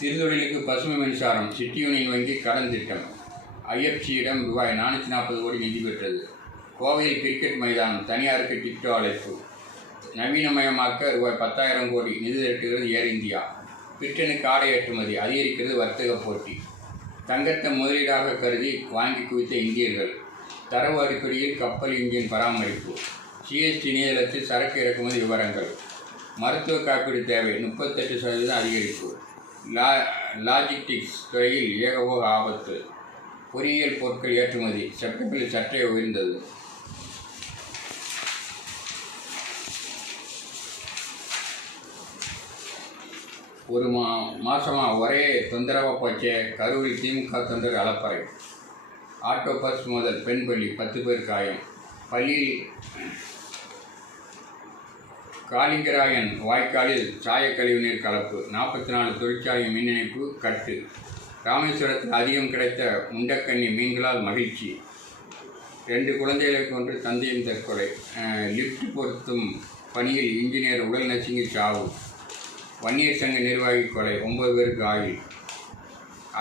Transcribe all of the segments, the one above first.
சிறுதொழிலுக்கு பசுமை மின்சாரம் city union வங்கி கடன் திட்டம் ஐஎஃப்சியிடம் ரூபாய் 440 கோடி நிதி பெற்றது. கோவையில் கிரிக்கெட் மைதானம் தனியாருக்கு டிட்டோ அழைப்பு. நவீனமயமாக்க ரூபாய் 10,000 கோடி நிதி திரட்டுகிறது ஏர் இந்தியா. பிரிட்டனுக்கு ஆடை ஏற்றுமதி அதிகரிக்கிறது வர்த்தக போட்டி. தங்கத்தை முதலீடாக கருதி வாங்கி குவித்த இந்தியர்கள். தரவு அடிப்படையில் கப்பல் இன்ஜின் பராமரிப்பு. ஜிஎஸ்டி இணையதளத்தில் சரக்கு இறக்குமதி விவரங்கள். மருத்துவ காப்பீடு தேவை 38% அதிகரிப்பு. லாஜிஸ்டிக்ஸ் துறையில் ஏகபோக ஆபத்து. பொறியியல் பொருட்கள் ஏற்றுமதி செப்டம்பரில் சற்றே உயர்ந்தது. ஒரு மாதமாக ஒரே தொந்தரவாக போச்சே. கரூரில் திமுக தொண்டர் அலப்பறை. ஆட்டோ பஸ் மோதல் பெண் பள்ளி 10 பேர் காயம். பள்ளியில் காலிங்கராயன் வாய்க்காலில் சாயக்கழிவு நீர் கலப்பு. 44 தொழிற்சாலை மின் இணைப்பு கட்டு. ராமேஸ்வரத்தில் அதிகம் கிடைத்த முண்டக்கண்ணி மீன்களால் மகிழ்ச்சி. 2 குழந்தைகளை கொன்று தந்தையும் தற்கொலை. லிப்ட் பொருத்தும் பணியில் இன்ஜினியர் உடல் நசுங்கி சாவு. வன்னியர் சங்க நிர்வாகி கொலை. 9 பேருக்கு ஆயுள்.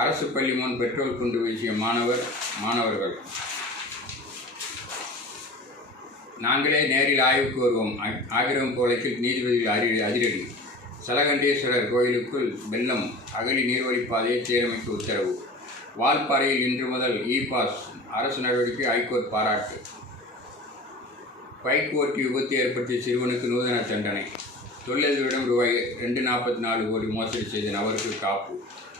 அரசு பள்ளி முன் பெட்ரோல் குண்டு வீசிய மாணவர்கள். நாங்களே நேரில் ஆய்வுக்கு வருவோம். ஆக்கிரமிப்பு வழக்கில் நீதிபதிகள் அதிரடி. சலகண்டேஸ்வரர் கோயிலுக்குள் வெள்ளம். அகழி நீர்வழிப்பாதையை சீரமைக்க உத்தரவு. வால்பாறையில் இன்று முதல் இ-பாஸ் அரசு நடவடிக்கை ஐகோர்ட் பாராட்டு. பைக் ஓட்டி விபத்து ஏற்படுத்திய சிறுவனுக்கு நூதன தண்டனை. தொழிலதிபரிடம் ரூபாய் 244 கோடி மோசடி செய்த நபருக்கு காப்பு.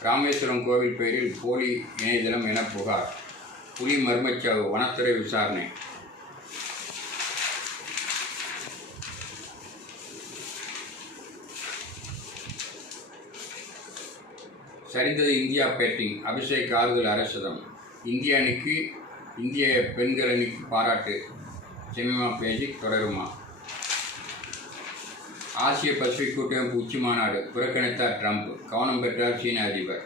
ராமேஸ்வரம் கோவில் பெயரில் போலி இணையதளம் என புகார். புலி மர்மச்சாவு. வனத்துறை விசாரணை. சரிந்தது இந்தியா பேட்டிங். அபிஷேக் ஆறுதல் அரசதம். இந்திய அணிக்கு இந்திய பெண்கள் அணிக்கு பாராட்டு. ஜெமிமா பேச்சு தொடருமா? ஆசிய பசிபிக் கூட்டமைப்பு உச்சி மாநாடு புறக்கணித்தார் ட்ரம்ப். கவனம் பெற்றார் சீன அதிபர்.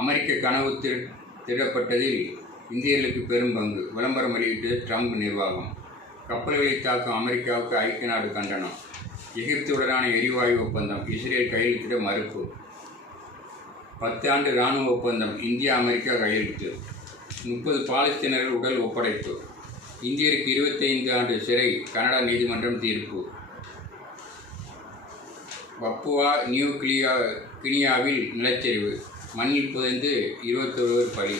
அமெரிக்க கனவு திருடப்பட்டதில் இந்தியர்களுக்கு பெரும் பங்கு. விளம்பரம் வெளியிட்டது ட்ரம்ப் நிர்வாகம். கப்பல்களை தாக்கும் அமெரிக்காவுக்கு ஐக்கிய நாடு கண்டனம். எகிப்துடனான எரிவாயு ஒப்பந்தம் இஸ்ரேல் கையெழுத்திட மறுப்பு. 10 ஆண்டு இராணுவ ஒப்பந்தம் இந்தியா அமெரிக்கா கையெழுத்து. 30 பாலஸ்தீனர்கள் உடல் ஒப்படைப்பு. இந்தியருக்கு 25 ஆண்டு சிறை கனடா நீதிமன்றம் தீர்ப்பு. பப்புவா நியூ கினியாவில் நிலச்சரிவு. மண்ணில் புதைந்து 21 பேர் பலி.